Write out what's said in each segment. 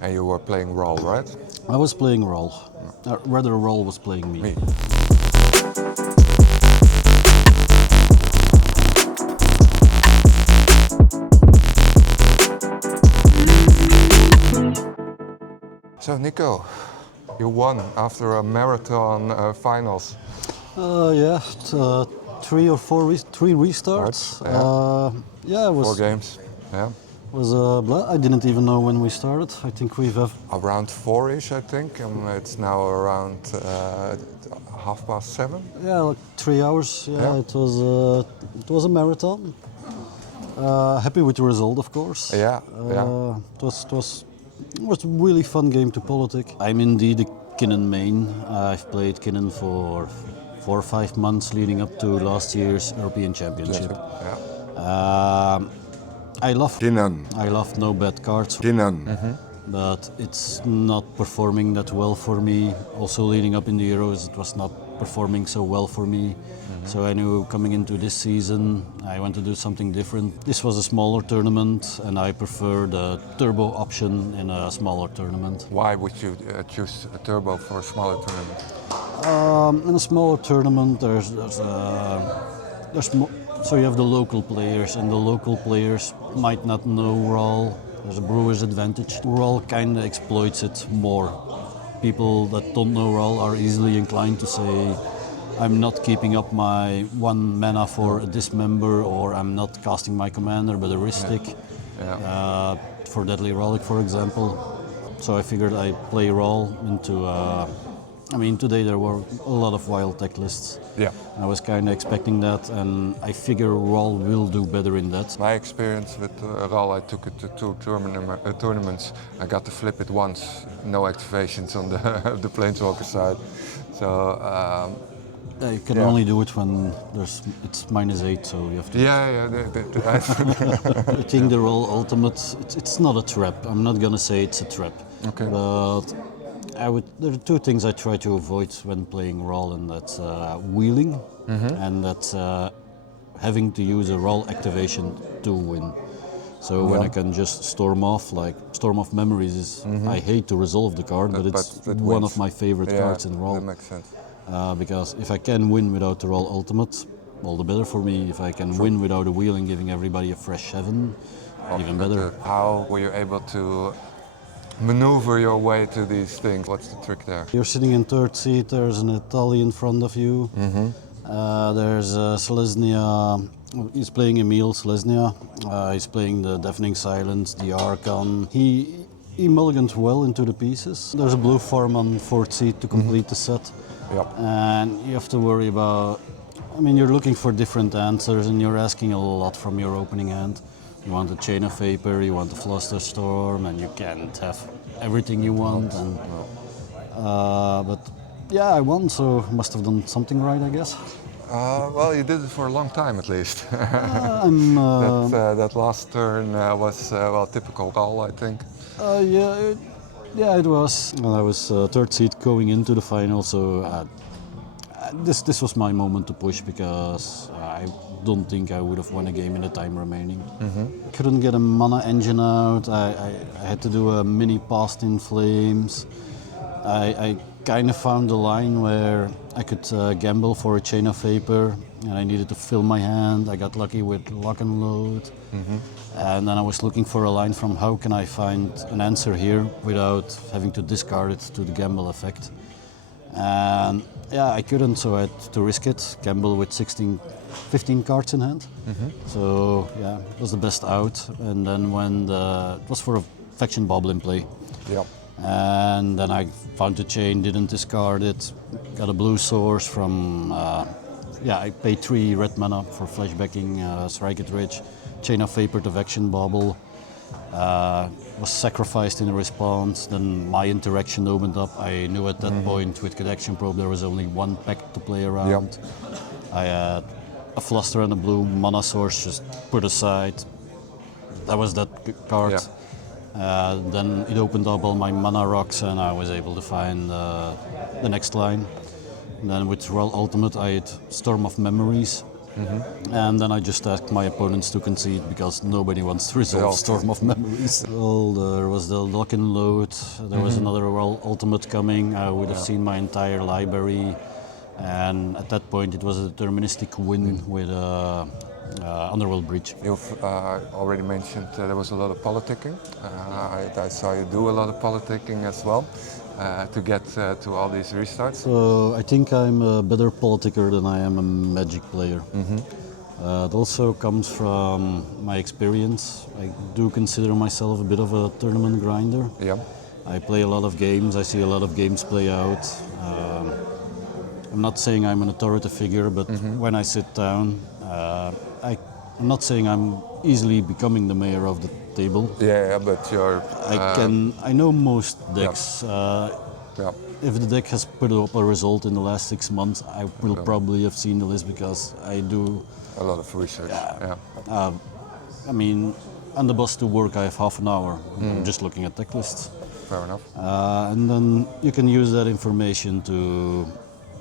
And you were playing role, right? I was playing role. Rather, role was playing me. So Nico, you won after a marathon finals. Yeah, three restarts. Right, Yeah, it was. 4 games. Yeah. Was I didn't even know when we started. I think we've Around 4-ish, I think, and it's now around 7:30. yeah, like 3 hours. Yeah, it was a marathon. Happy with the result, of course. Yeah, It was a really fun game to politic. I'm indeed a Quickening main. I've played Quickening for 4 or 5 months leading up to last year's European Championship. Yeah. I love Quickening. I love no bad cards. Quickening. But it's not performing that well for me. Also leading up in the Euros, it was not performing so well for me. So I knew coming into this season, I want to do something different. This was a smaller tournament, and I prefer the turbo option in a smaller tournament. Why would you choose a turbo for a smaller tournament? In a smaller tournament, so you have the local players, and the local players might not know Raw. There's a brewer's advantage. Raw kind of exploits it more. People that don't know Raw are easily inclined to say, I'm not keeping up my 1 mana for a dismember, or I'm not casting my commander but a wristic for Deadly Relic, for example. So I figured I'd play Raw into today there were a lot of wild tech lists. Yeah. I was kind of expecting that, and I figure Raw will do better in that. My experience with RAL, I took it to 2 tournaments. I got to flip it once, no activations on the Planeswalker side. So You can only do it when it's -8, so you have to. I think the Raw Ultimate, it's not a trap. I'm not gonna say it's a trap. Okay. But there are 2 things I try to avoid when playing Raw, and that's wheeling, and that's having to use a Raw activation to win. So when I can just storm off, like Storm of Memories is, I hate to resolve the card, but it's one of my favorite cards in Raw. That makes sense. Because if I can win without the Raw Ultimate, all the better for me. If I can win without a wheeling, giving everybody a fresh 7, even better. How were you able to maneuver your way to these things? What's the trick there? You're sitting in 3rd seat, there's an Italy in front of you. There's Selesnya, he's playing Emil Selesnya. He's playing the Deafening Silence, the Archon. He mulliganed well into the pieces. There's a blue farm on 4th seat to complete the set. Yep. And you have to worry about, you're looking for different answers, and you're asking a lot from your opening hand. You want a Chain of Vapor, you want a Flusterstorm, and you can't have everything you want. But yeah, I won, so must have done something right, I guess. Well, you did it for a long time at least. That last turn was typical call, I think. Yeah, it was. I was 3rd seat going into the final, so this was my moment to push, because I don't think I would have won a game in the time remaining. Couldn't get a mana engine out. I had to do a mini Past in Flames. I kind of found a line where I could gamble for a Chain of Vapor, and I needed to fill my hand. I got lucky with Lock and Load. And then I was looking for a line from how can I find an answer here without having to discard it to the gamble effect. And yeah, I couldn't, so I had to risk it, gamble with 15 cards in hand. So yeah, it was the best out. And then when it was for a Faction Bobble in play. Yep. And then I found the chain, didn't discard it, got a blue source from, I paid 3 red mana for flashbacking Strike It Rich, Chain of Vapor to Faction Bobble, was sacrificed in response. Then my interaction opened up. I knew at that point with Connection Probe there was only 1 pack to play around. Yep. I had a Fluster and a blue mana source just put aside. That was that card. Yeah. Then it opened up all my mana rocks, and I was able to find the next line. And then with Royal Ultimate I had Storm of Memories. And then I just asked my opponents to concede because nobody wants to resolve Storm of Memories. Well, there was the lock and load, there was another ultimate coming, I would have seen my entire library, and at that point it was a deterministic win with Underworld Breach. You've already mentioned there was a lot of politicking. I saw you do a lot of politicking as well to get to all these restarts. So I think I'm a better politicker than I am a Magic player. It also comes from my experience. I do consider myself a bit of a tournament grinder. Yeah. I play a lot of games, I see a lot of games play out. I'm not saying I'm an authoritative figure, but when I sit down, I'm not saying I'm easily becoming the mayor of the table. Yeah, but you're... I know most decks. Yeah. If the deck has put up a result in the last 6 months, I will probably have seen the list because I do... A lot of research, I mean, on the bus to work I have half an hour. I'm just looking at deck lists. Fair enough. And then you can use that information to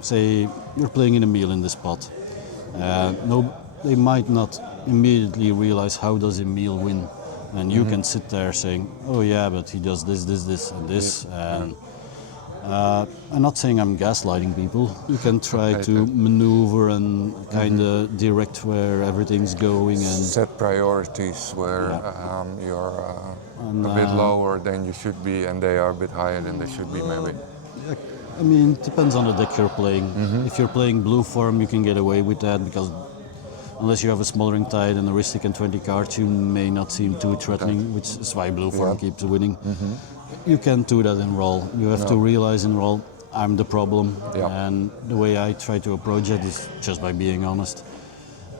say you're playing in a meal in this pot. They might not immediately realize how does Emil win, and you can sit there saying, oh yeah, but he does this, and this, and I'm not saying I'm gaslighting people. You can try to maneuver and kind of direct where everything's going and set priorities where you're a bit lower than you should be, and they are a bit higher than they should be, maybe. I mean, it depends on the deck you're playing. If you're playing blue form, you can get away with that because unless you have a Smothering Tide and a Ristic and 20 cards, you may not seem too threatening, which is why blue form keeps winning. You can't do that in Roll. You have to realize in Roll, I'm the problem. And the way I try to approach it is just by being honest.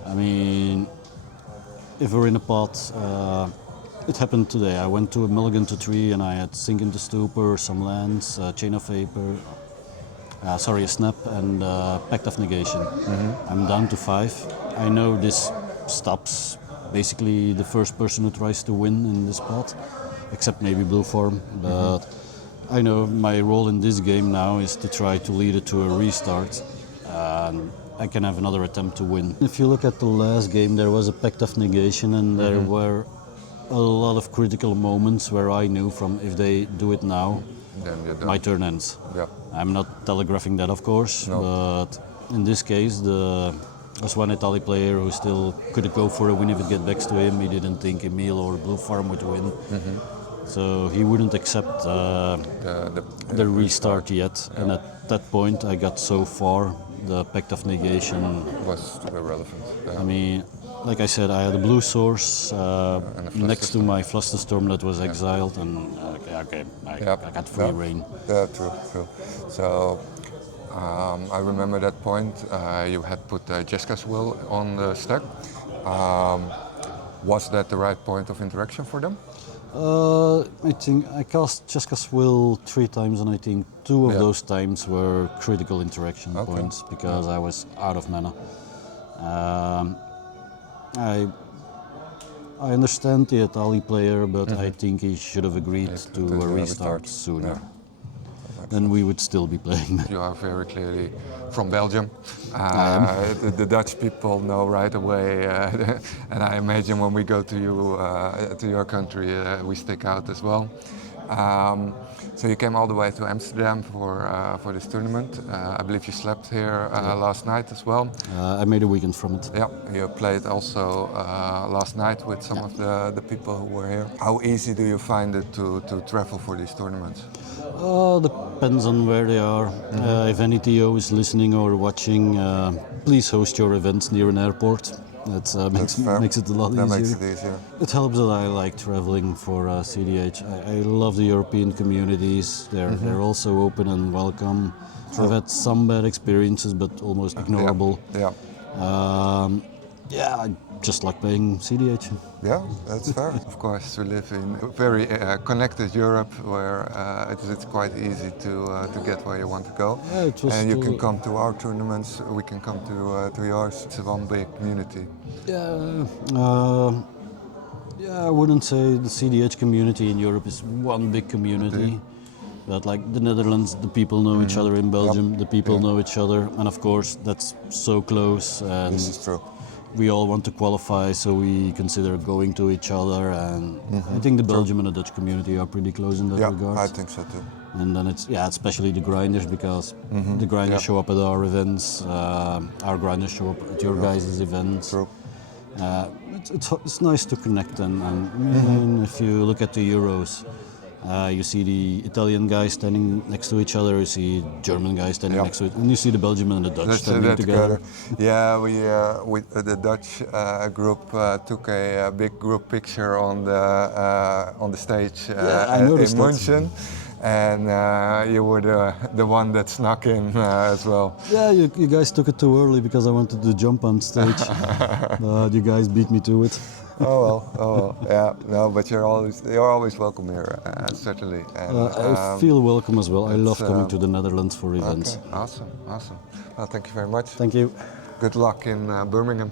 I mean, if we're in a pot, it happened today. I went to a mulligan to 3 and I had Sink into Stupor, some lands, Chain of Vapor, a Snap, and Pact of Negation. I'm down to 5. I know this stops basically the first person who tries to win in this pot, except maybe blue form. But I know my role in this game now is to try to lead it to a restart, and I can have another attempt to win. If you look at the last game, there was a Pact of Negation, and there were a lot of critical moments where I knew from if they do it now, my turn ends. I'm not telegraphing that, of course, but in this case, there was one Italy player who still could go for a win if it gets back to him. He didn't think Emil or Blue Farm would win. So he wouldn't accept the restart yet. And at that point, I got so far, the Pact of Negation was irrelevant. I mean, like I said, I had a blue source next to my Flusterstorm that was exiled, and I got free reign. Yeah, true. So I remember that point. You had put Jessica's Will on the stack. Was that the right point of interaction for them? I think I cast Jessica's Will 3 times, and I think 2 of those times were critical interaction points because I was out of mana. I understand the Italy player, but I think he should have agreed to a restart sooner. Then we would still be playing. You are very clearly from Belgium. The Dutch people know right away, and I imagine when we go to your country, we stick out as well. So you came all the way to Amsterdam for this tournament. I believe you slept here last night as well. I made a weekend from it. Yeah, you played also last night with some of the people who were here. How easy do you find it to travel for these tournaments? Depends on where they are. If any TO is listening or watching, please host your events near an airport. That makes it a lot easier. That makes it easier. It helps that I like traveling for CEDH. I love the European communities. They're also open and welcome. True. I've had some bad experiences, but almost ignorable. I just like playing CEDH. Yeah, that's fair. Of course, we live in a very connected Europe where it's quite easy to get where you want to go. Yeah, and you can come to our tournaments, we can come to yours. It's one big community. I wouldn't say the CEDH community in Europe is one big community. But like the Netherlands, the people know each other. In Belgium, the people know each other. And of course, that's so close. And this is true. we all want to qualify, so we consider going to each other. And I think the Belgium and the Dutch community are pretty close in that regard. Yeah, I think so too. And then it's especially the grinders, because the grinders show up at our events, our grinders show up at your guys' events. True. It's nice to connect, and I mean, if you look at the Euros, you see the Italian guys standing next to each other, you see German guys standing next to it, and you see the Belgian and the Dutch standing together. Yeah, we the Dutch group took a big group picture on the stage in Monsoon. And you were the one that snuck in as well. Yeah, you guys took it too early because I wanted to jump on stage, but you guys beat me to it. Oh well, yeah, no, but you're always welcome here, certainly. And, I feel welcome as well. I love coming to the Netherlands for events. Okay, awesome. Well, thank you very much. Thank you. Good luck in Birmingham.